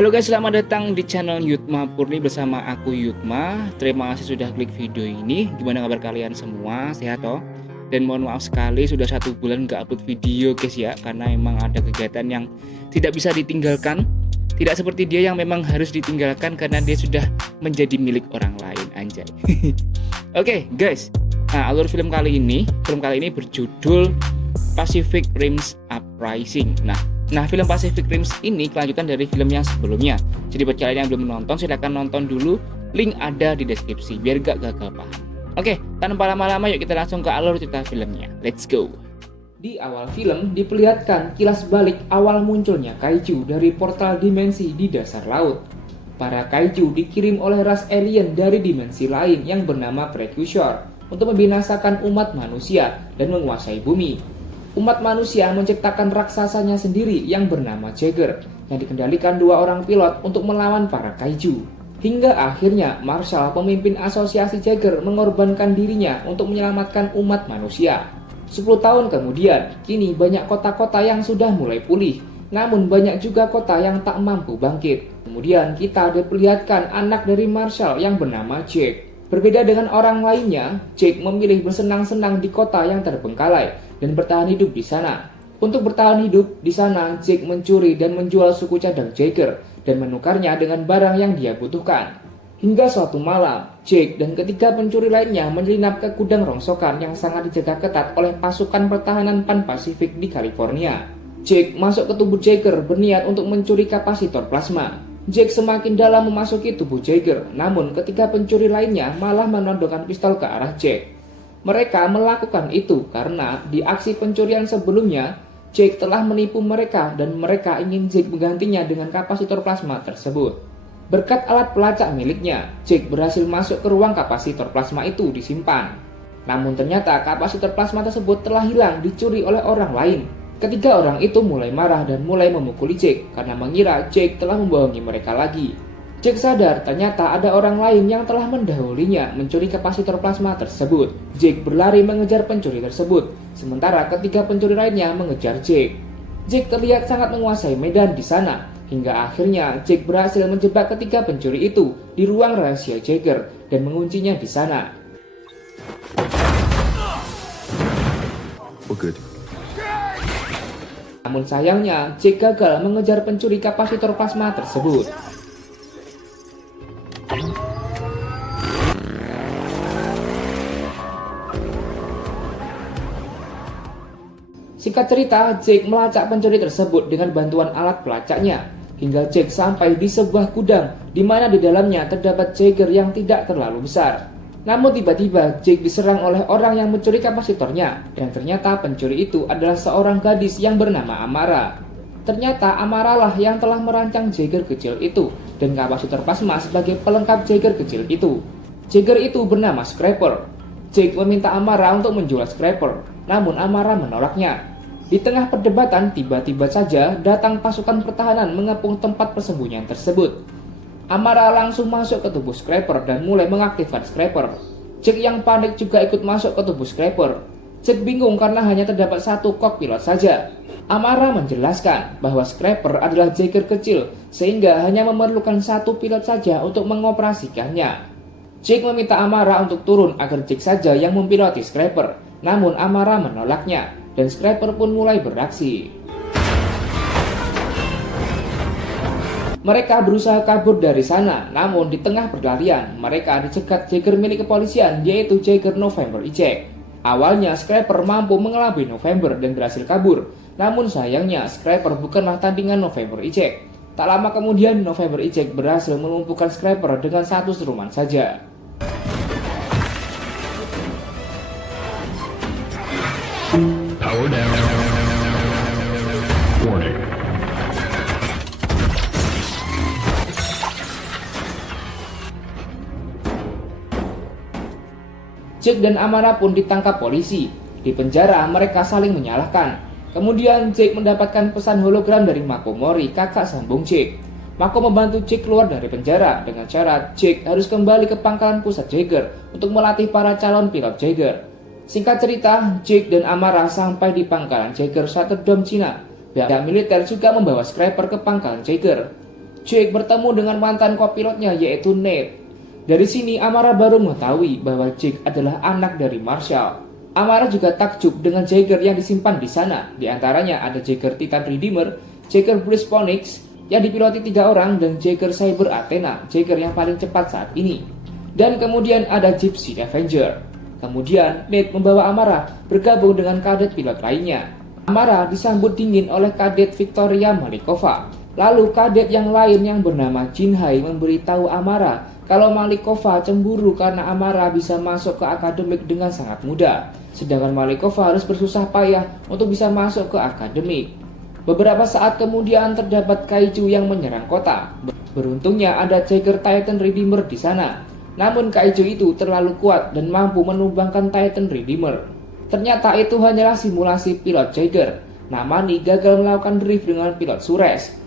Halo guys, selamat datang di channel Yutma Purni bersama aku Yutma. Terima kasih sudah klik video ini. Gimana kabar kalian semua? Sehat toh? Dan mohon maaf sekali sudah 1 bulan nggak upload video guys ya, karena emang ada kegiatan yang tidak bisa ditinggalkan. Tidak seperti dia yang memang harus ditinggalkan karena dia sudah menjadi milik orang lain, anjay. Oke guys, nah alur film kali ini berjudul Pacific Rim Uprising. Nah, film Pacific Rim ini kelanjutan dari film yang sebelumnya. Jadi buat kalian yang belum menonton, silahkan nonton dulu. Link ada di deskripsi, biar gak gagal paham. Oke, tanpa lama-lama yuk kita langsung ke alur cerita filmnya. Let's go! Di awal film diperlihatkan kilas balik awal munculnya kaiju dari portal dimensi di dasar laut. Para kaiju dikirim oleh ras alien dari dimensi lain yang bernama Precursor untuk membinasakan umat manusia dan menguasai bumi. Umat manusia menciptakan raksasanya sendiri yang bernama Jaeger yang dikendalikan 2 orang pilot untuk melawan para kaiju. Hingga akhirnya Marshall, pemimpin asosiasi Jaeger, mengorbankan dirinya untuk menyelamatkan umat manusia. 10 tahun kemudian, kini banyak kota-kota yang sudah mulai pulih, namun banyak juga kota yang tak mampu bangkit. Kemudian kita diperlihatkan anak dari Marshall yang bernama Jake. Berbeda dengan orang lainnya, Jake memilih bersenang-senang di kota yang terbengkalai dan bertahan hidup di sana. Untuk bertahan hidup di sana, Jake mencuri dan menjual suku cadang Jaeger dan menukarnya dengan barang yang dia butuhkan. Hingga suatu malam, Jake dan ketiga pencuri lainnya menyelinap ke gudang rongsokan yang sangat dijaga ketat oleh pasukan pertahanan Pan-Pasifik di California. Jake masuk ke tubuh Jaeger berniat untuk mencuri kapasitor plasma. Jake semakin dalam memasuki tubuh Jaeger, namun ketiga pencuri lainnya malah menodongkan pistol ke arah Jake. Mereka melakukan itu karena di aksi pencurian sebelumnya, Jake telah menipu mereka dan mereka ingin Jake menggantinya dengan kapasitor plasma tersebut. Berkat alat pelacak miliknya, Jake berhasil masuk ke ruang kapasitor plasma itu disimpan. Namun ternyata kapasitor plasma tersebut telah hilang dicuri oleh orang lain. Ketiga orang itu mulai marah dan mulai memukuli Jake karena mengira Jake telah membohongi mereka lagi. Jake sadar ternyata ada orang lain yang telah mendahulunya mencuri kapasitor plasma tersebut. Jake berlari mengejar pencuri tersebut, sementara ketiga pencuri lainnya mengejar Jake. Jake terlihat sangat menguasai medan di sana, hingga akhirnya Jake berhasil menjebak ketiga pencuri itu di ruang rahasia Jaeger dan menguncinya di sana. We're good. Namun sayangnya, Jake gagal mengejar pencuri kapasitor plasma tersebut. Singkat cerita, Jake melacak pencuri tersebut dengan bantuan alat pelacaknya, hingga Jake sampai di sebuah gudang di mana di dalamnya terdapat Jaeger yang tidak terlalu besar. Namun tiba-tiba Jake diserang oleh orang yang mencuri kapasitornya, dan ternyata pencuri itu adalah seorang gadis yang bernama Amara. Ternyata Amara lah yang telah merancang Jaeger kecil itu dan kapasitor plasma sebagai pelengkap Jaeger kecil itu. Jaeger itu bernama Scraper. Jake meminta Amara untuk menjual Scraper, namun Amara menolaknya. Di tengah perdebatan, tiba-tiba saja datang pasukan pertahanan mengepung tempat persembunyian tersebut. Amara langsung masuk ke tubuh Scraper dan mulai mengaktifkan Scraper. Jake yang panik juga ikut masuk ke tubuh Scraper. Jake bingung karena hanya terdapat 1 kokpilot saja. Amara menjelaskan bahwa Scraper adalah Jaeger kecil sehingga hanya memerlukan 1 pilot saja untuk mengoperasikannya. Jake meminta Amara untuk turun agar Jake saja yang mempiloti Scraper. Namun Amara menolaknya dan Scraper pun mulai beraksi. Mereka berusaha kabur dari sana, namun di tengah berlarian, mereka dicegat Jaeger milik kepolisian, yaitu Jaeger November Eject. Awalnya Scraper mampu mengelabui November dan berhasil kabur, namun sayangnya Scraper bukanlah tandingan November Eject. Tak lama kemudian November Eject berhasil melumpuhkan Scraper dengan 1 seruman saja. Power down. Warning. Jake dan Amara pun ditangkap polisi. Di penjara mereka saling menyalahkan. Kemudian Jake mendapatkan pesan hologram dari Mako Mori, kakak sambung Jake. Mako membantu Jake keluar dari penjara dengan syarat Jake harus kembali ke pangkalan pusat Jaeger untuk melatih para calon pilot Jaeger. Singkat cerita, Jake dan Amara sampai di pangkalan Jaeger Satterdam, Cina. Pihak militer juga membawa Scraper ke pangkalan Jaeger. Jake bertemu dengan mantan kopilotnya yaitu Nate. Dari sini Amara baru mengetahui bahwa Jake adalah anak dari Marshall. Amara juga takjub dengan Jaeger yang disimpan di sana. Di antaranya ada Jaeger Titan Redeemer, Jaeger Bruce Phoenix yang dipiloti 3 orang, dan Jaeger Cyber Athena, Jaeger yang paling cepat saat ini. Dan kemudian ada Gypsy Avenger. Kemudian Nate membawa Amara bergabung dengan kadet pilot lainnya. Amara disambut dingin oleh kadet Victoria Malikova. Lalu kadet yang lain yang bernama Jinhai memberitahu Amara kalau Malikova cemburu karena Amara bisa masuk ke akademik dengan sangat mudah, sedangkan Malikova harus bersusah payah untuk bisa masuk ke akademik. Beberapa saat kemudian terdapat kaiju yang menyerang kota. Beruntungnya ada Jaeger Titan Redeemer di sana. Namun kaiju itu terlalu kuat dan mampu menumbangkan Titan Redeemer. Ternyata itu hanyalah simulasi pilot Jaeger. Namani gagal melakukan drift dengan pilot Sures.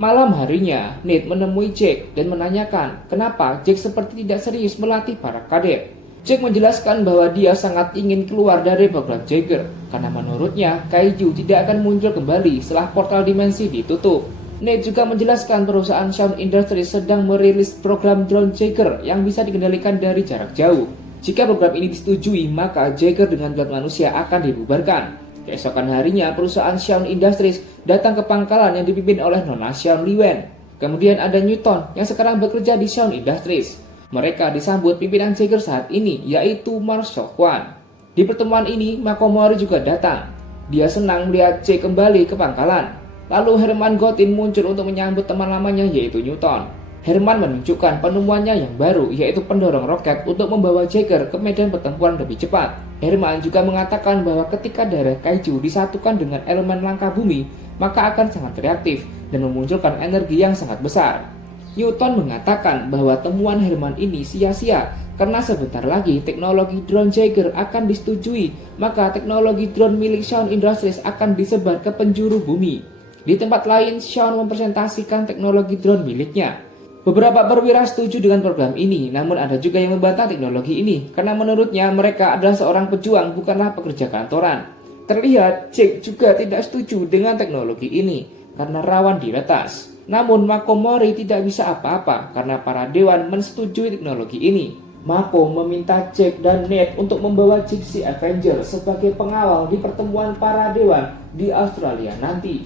Malam harinya, Nate menemui Jake dan menanyakan kenapa Jake seperti tidak serius melatih para kadet. Jake menjelaskan bahwa dia sangat ingin keluar dari program Jaeger karena menurutnya kaiju tidak akan muncul kembali setelah portal dimensi ditutup. Nate juga menjelaskan perusahaan Shaun Industries sedang merilis program drone Jaeger yang bisa dikendalikan dari jarak jauh. Jika program ini disetujui, maka Jaeger dengan pilot manusia akan dibubarkan. Keesokan harinya, perusahaan Shaun Industries datang ke pangkalan yang dipimpin oleh Nona Shaun Liwen. Kemudian ada Newton yang sekarang bekerja di Shaun Industries. Mereka disambut pimpinan Jaeger saat ini, yaitu Marshall Kwan. Di pertemuan ini, Makomori juga datang. Dia senang melihat Jake kembali ke pangkalan. Lalu Herman Gotin muncul untuk menyambut teman lamanya, yaitu Newton. Herman menunjukkan penemuannya yang baru, yaitu pendorong roket untuk membawa Jaeger ke medan pertempuran lebih cepat. Herman juga mengatakan bahwa ketika darah kaiju disatukan dengan elemen langka bumi, maka akan sangat reaktif dan memunculkan energi yang sangat besar. Newton mengatakan bahwa temuan Herman ini sia-sia karena sebentar lagi teknologi drone Jaeger akan disetujui, maka teknologi drone milik Shaun Industries akan disebar ke penjuru bumi. Di tempat lain, Shaun mempresentasikan teknologi drone miliknya. Beberapa perwira setuju dengan program ini, namun ada juga yang membantah teknologi ini karena menurutnya mereka adalah seorang pejuang, bukanlah pekerja kantoran. Terlihat Jake juga tidak setuju dengan teknologi ini karena rawan diretas. Namun Makomori tidak bisa apa-apa karena para dewan menyetujui teknologi ini. Mako meminta Jake dan Nate untuk membawa Gypsy Avenger sebagai pengawal di pertemuan para dewan di Australia nanti.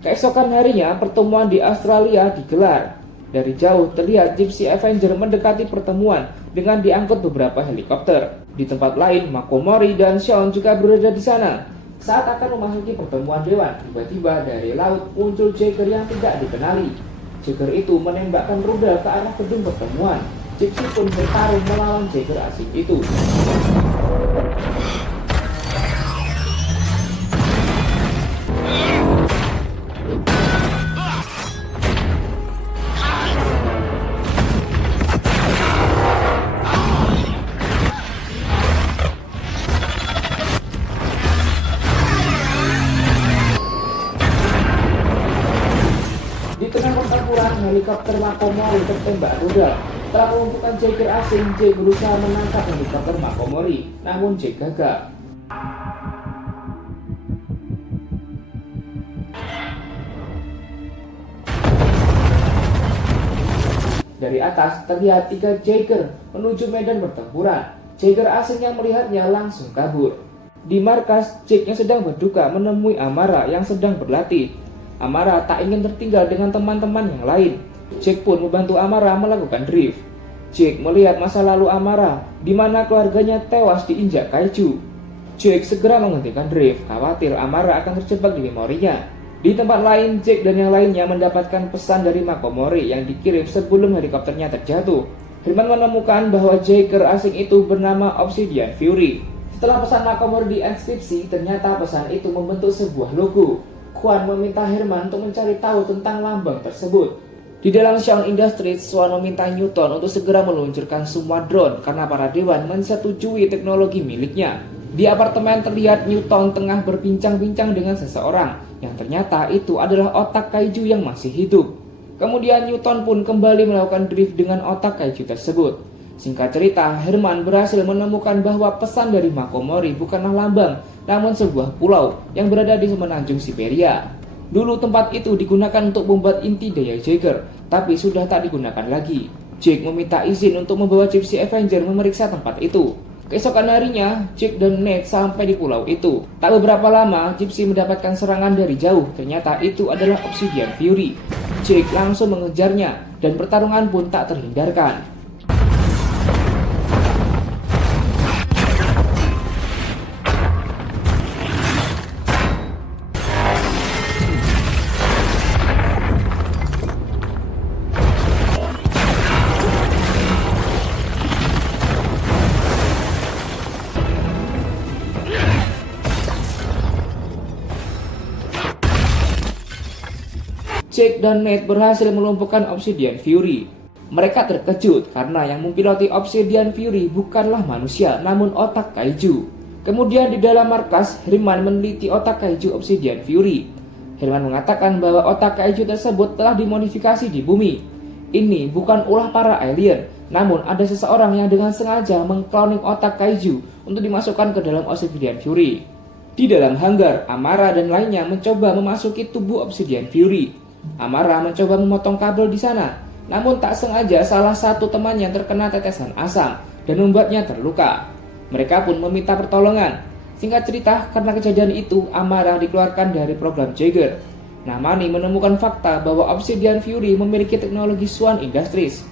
Keesokan harinya pertemuan di Australia digelar. Dari jauh terlihat Gypsy Avenger mendekati pertemuan dengan diangkut beberapa helikopter. Di tempat lain, Makomori dan Shaun juga berada di sana. Saat akan memasuki pertemuan dewan, tiba-tiba dari laut muncul Jaeger yang tidak dikenali. Jaeger itu menembakkan rudal ke arah gedung pertemuan. Gypsy pun bertarung melawan Jaeger asing itu. Helikopter Makomori tertembak rudal. Setelah melumpuhkan Jaeger asing, Jake berusaha menangkap helikopter Makomori, namun Jake gagal. Dari atas terlihat 3 Jaeger menuju medan pertempuran. Jaeger asing yang melihatnya langsung kabur. Di markas, Jake yang sedang berduka menemui Amara yang sedang berlatih. Amara tak ingin tertinggal dengan teman-teman yang lain. Jake pun membantu Amara melakukan drift. Jake melihat masa lalu Amara, di mana keluarganya tewas diinjak kaiju. Jake segera menghentikan drift, khawatir Amara akan terjebak di memorinya. Di tempat lain, Jake dan yang lainnya mendapatkan pesan dari Makomori yang dikirim sebelum helikopternya terjatuh. Herman menemukan bahwa Jaeger asing itu bernama Obsidian Fury. Setelah pesan Makomori dienkripsi, ternyata pesan itu membentuk sebuah logo. Kwan meminta Herman untuk mencari tahu tentang lambang tersebut. Di dalam Shaun Industries, Swan meminta Newton untuk segera meluncurkan semua drone karena para dewan menyetujui teknologi miliknya. Di apartemen terlihat Newton tengah berbincang-bincang dengan seseorang yang ternyata itu adalah otak kaiju yang masih hidup. Kemudian Newton pun kembali melakukan drift dengan otak kaiju tersebut. Singkat cerita, Herman berhasil menemukan bahwa pesan dari Makomori bukanlah lambang, namun sebuah pulau yang berada di semenanjung Siberia. Dulu tempat itu digunakan untuk membuat inti daya Jaeger. tapi sudah tak digunakan lagi. Jake meminta izin untuk membawa Gypsy Avenger memeriksa tempat itu. Keesokan harinya, Jake dan Nate sampai di pulau itu. Tak beberapa lama, Gypsy mendapatkan serangan dari jauh. Ternyata itu adalah Obsidian Fury. Jake langsung mengejarnya, dan pertarungan pun tak terhindarkan. Jake dan Nate berhasil melumpuhkan Obsidian Fury. Mereka terkejut karena yang mempiloti Obsidian Fury bukanlah manusia, namun otak kaiju. Kemudian di dalam markas, Herman meneliti otak kaiju Obsidian Fury. Herman mengatakan bahwa otak kaiju tersebut telah dimodifikasi di bumi. Ini bukan ulah para alien, namun ada seseorang yang dengan sengaja mengkloning otak kaiju untuk dimasukkan ke dalam Obsidian Fury. Di dalam hanggar, Amara dan lainnya mencoba memasuki tubuh Obsidian Fury. Amara mencoba memotong kabel di sana, namun tak sengaja salah satu temannya terkena tetesan asam dan membuatnya terluka. Mereka pun meminta pertolongan. Singkat cerita, karena kejadian itu, Amara dikeluarkan dari program Jaeger. Namani menemukan fakta bahwa Obsidian Fury memiliki teknologi Swan Industries.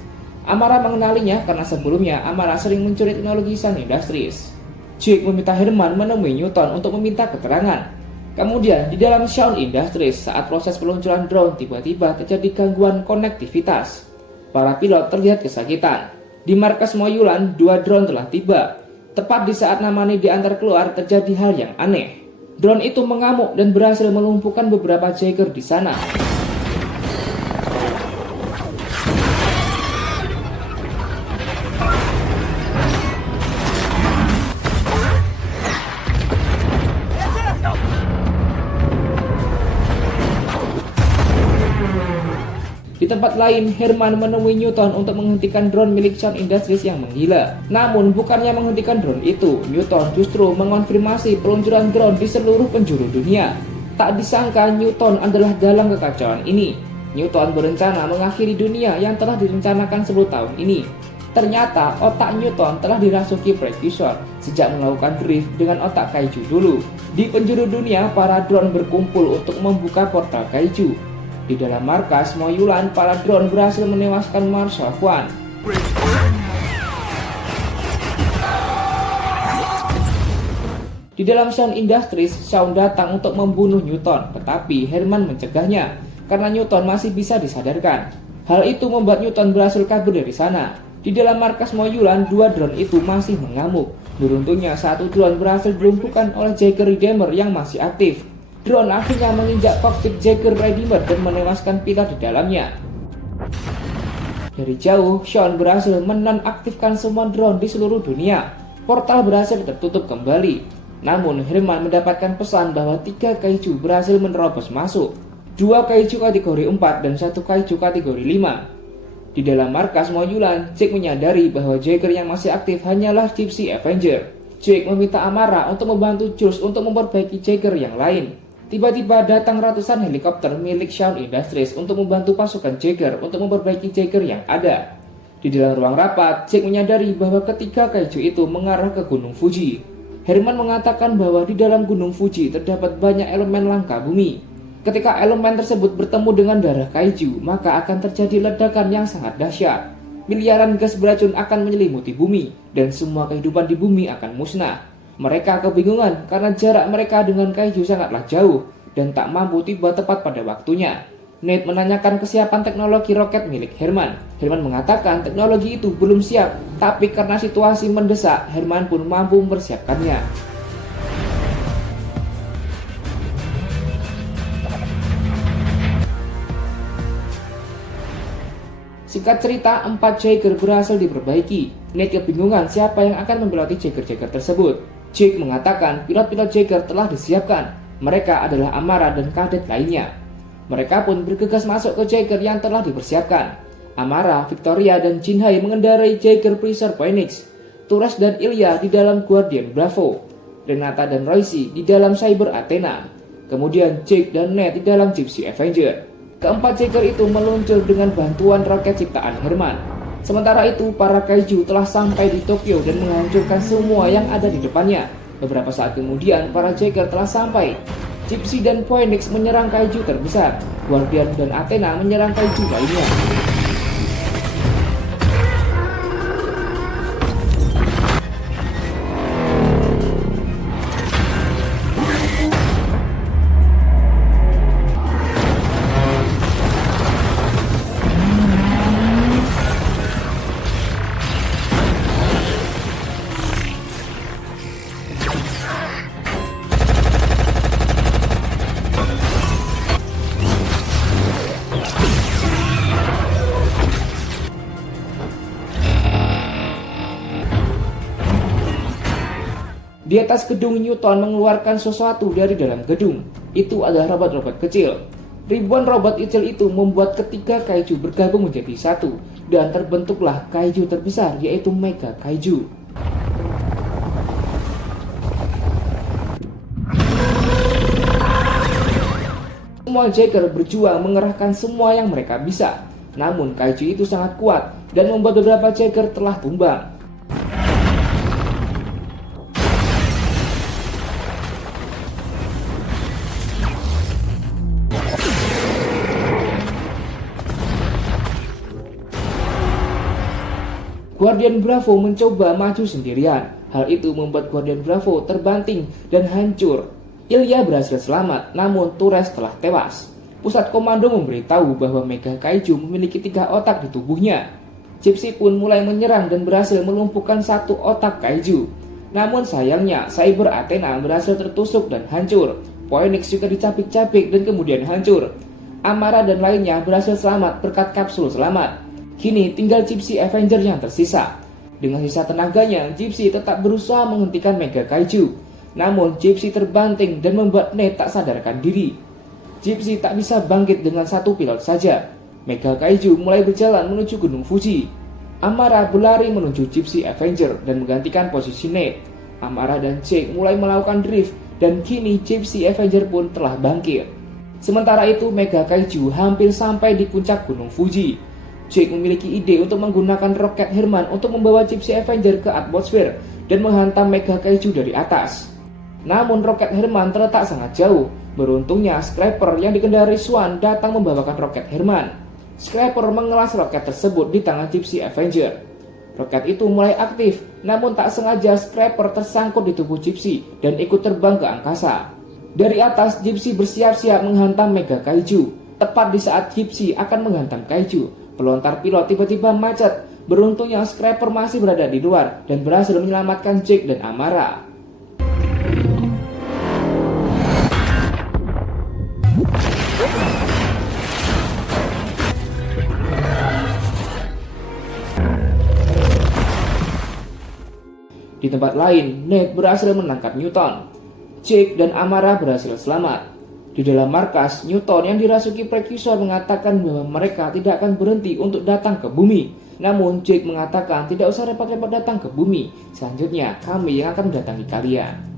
Amara mengenalinya karena sebelumnya Amara sering mencuri teknologi Swan Industries. Jake meminta Herman menemui Newton untuk meminta keterangan. Kemudian di dalam Swan Industries, saat proses peluncuran drone tiba-tiba terjadi gangguan konektivitas. Para pilot terlihat kesakitan. Di markas Moyulan, 2 drone telah tiba. Tepat di saat Namani diantar keluar, terjadi hal yang aneh. Drone itu mengamuk dan berhasil melumpuhkan beberapa Jaeger di sana. Di tempat lain, Herman menemui Newton untuk menghentikan drone milik Swan Industries yang menggila. Namun, bukannya menghentikan drone itu, Newton justru mengonfirmasi peluncuran drone di seluruh penjuru dunia. Tak disangka Newton adalah dalang kekacauan ini. Newton berencana mengakhiri dunia yang telah direncanakan 10 tahun ini. Ternyata, otak Newton telah dirasuki Precursor sejak melakukan drift dengan otak kaiju dulu. Di penjuru dunia, para drone berkumpul untuk membuka portal kaiju. Di dalam markas Moyulan, para drone berhasil menewaskan Marshal Kwan. Di dalam Swan Industries, Shaun datang untuk membunuh Newton, tetapi Herman mencegahnya karena Newton masih bisa disadarkan. Hal itu membuat Newton berhasil kabur dari sana. Di dalam markas Moyulan, 2 drone itu masih mengamuk. Beruntungnya, 1 drone berhasil dilumpuhkan oleh Jaeger Redeemer yang masih aktif. Drone akhirnya menginjak kokpit Jaeger Redeemer dan menewaskan pilot di dalamnya. Dari jauh, Shaun berhasil menonaktifkan semua drone di seluruh dunia. Portal berhasil tertutup kembali. Namun, Herman mendapatkan pesan bahwa 3 kaiju berhasil menerobos masuk. 2 kaiju kategori 4 dan 1 kaiju kategori 5. Di dalam markas Moyulan, Jake menyadari bahwa Jaeger yang masih aktif hanyalah Gypsy Avenger. Jake meminta Amara untuk membantu Jules untuk memperbaiki Jaeger yang lain. Tiba-tiba datang ratusan helikopter milik Swan Industries untuk membantu pasukan Jaeger untuk memperbaiki Jaeger yang ada. Di dalam ruang rapat, Jake menyadari bahwa ketiga kaiju itu mengarah ke Gunung Fuji. Herman mengatakan bahwa di dalam Gunung Fuji terdapat banyak elemen langka bumi. Ketika elemen tersebut bertemu dengan darah kaiju, maka akan terjadi ledakan yang sangat dahsyat. Miliaran gas beracun akan menyelimuti bumi, dan semua kehidupan di bumi akan musnah. Mereka kebingungan karena jarak mereka dengan kaiju sangatlah jauh dan tak mampu tiba tepat pada waktunya. Nate menanyakan kesiapan teknologi roket milik Herman. Herman mengatakan teknologi itu belum siap, tapi karena situasi mendesak, Herman pun mampu mempersiapkannya. Singkat cerita, 4 Jaeger berhasil diperbaiki. Nate kebingungan siapa yang akan memiloti Jaeger-Jaeger tersebut. Jake mengatakan pilot-pilot Jaeger telah disiapkan. Mereka adalah Amara dan kadet lainnya. Mereka pun bergegas masuk ke Jaeger yang telah dipersiapkan. Amara, Victoria, dan Jinhai mengendarai Jaeger Freezer Phoenix. Tures dan Ilya di dalam Guardian Bravo. Renata dan Royce di dalam Cyber Athena. Kemudian Jake dan Nate di dalam Gypsy Avenger. Keempat Jaeger itu meluncur dengan bantuan roket ciptaan Herman. Sementara itu, para kaiju telah sampai di Tokyo dan menghancurkan semua yang ada di depannya. Beberapa saat kemudian, para Jaeger telah sampai. Gypsy dan Phoenix menyerang kaiju terbesar. Guardian dan Athena menyerang kaiju lainnya. Di atas gedung, Newton mengeluarkan sesuatu dari dalam gedung. Itu adalah robot-robot kecil. Ribuan robot kecil itu membuat ketiga kaiju bergabung menjadi satu, dan terbentuklah kaiju terbesar, yaitu Mega Kaiju. Semua Jaeger berjuang mengerahkan semua yang mereka bisa. Namun kaiju itu sangat kuat dan membuat beberapa Jaeger telah tumbang. Guardian Bravo mencoba maju sendirian. Hal itu membuat Guardian Bravo terbanting dan hancur. Ilya berhasil selamat, namun Torres telah tewas. Pusat komando memberitahu bahwa Mega Kaiju memiliki 3 otak di tubuhnya. Gypsy pun mulai menyerang dan berhasil melumpuhkan 1 otak kaiju. Namun sayangnya, Cyber Athena berhasil tertusuk dan hancur. Phoenix juga dicabik-cabik dan kemudian hancur. Amara dan lainnya berhasil selamat berkat kapsul selamat. Kini tinggal Gypsy Avenger yang tersisa. Dengan sisa tenaganya, Gypsy tetap berusaha menghentikan Mega Kaiju. Namun Gypsy terbanting dan membuat Nate tak sadarkan diri. Gypsy tak bisa bangkit dengan 1 pilot saja. Mega Kaiju mulai berjalan menuju Gunung Fuji. Amara berlari menuju Gypsy Avenger dan menggantikan posisi Nate. Amara dan Jake mulai melakukan drift dan kini Gypsy Avenger pun telah bangkit. Sementara itu Mega Kaiju hampir sampai di puncak Gunung Fuji. Jake memiliki ide untuk menggunakan roket Herman untuk membawa Gypsy Avenger ke atmosfer dan menghantam Mega Kaiju dari atas. Namun roket Herman terletak sangat jauh. Beruntungnya Scraper yang dikendarai Swan datang membawakan roket Herman. Scraper mengelas roket tersebut di tangan Gypsy Avenger. Roket itu mulai aktif, namun tak sengaja Scraper tersangkut di tubuh Gypsy dan ikut terbang ke angkasa. Dari atas, Gypsy bersiap-siap menghantam Mega Kaiju. Tepat di saat Gypsy akan menghantam Kaiju, pelontar pilot tiba-tiba macet. Beruntungnya Scraper masih berada di luar dan berhasil menyelamatkan Jake dan Amara. Di tempat lain, Nate berhasil menangkap Newton. Jake dan Amara berhasil selamat. Di dalam markas, Newton yang dirasuki Precursor mengatakan bahwa mereka tidak akan berhenti untuk datang ke bumi. Namun Jake mengatakan tidak usah repot-repot datang ke bumi. Selanjutnya kami yang akan mendatangi kalian.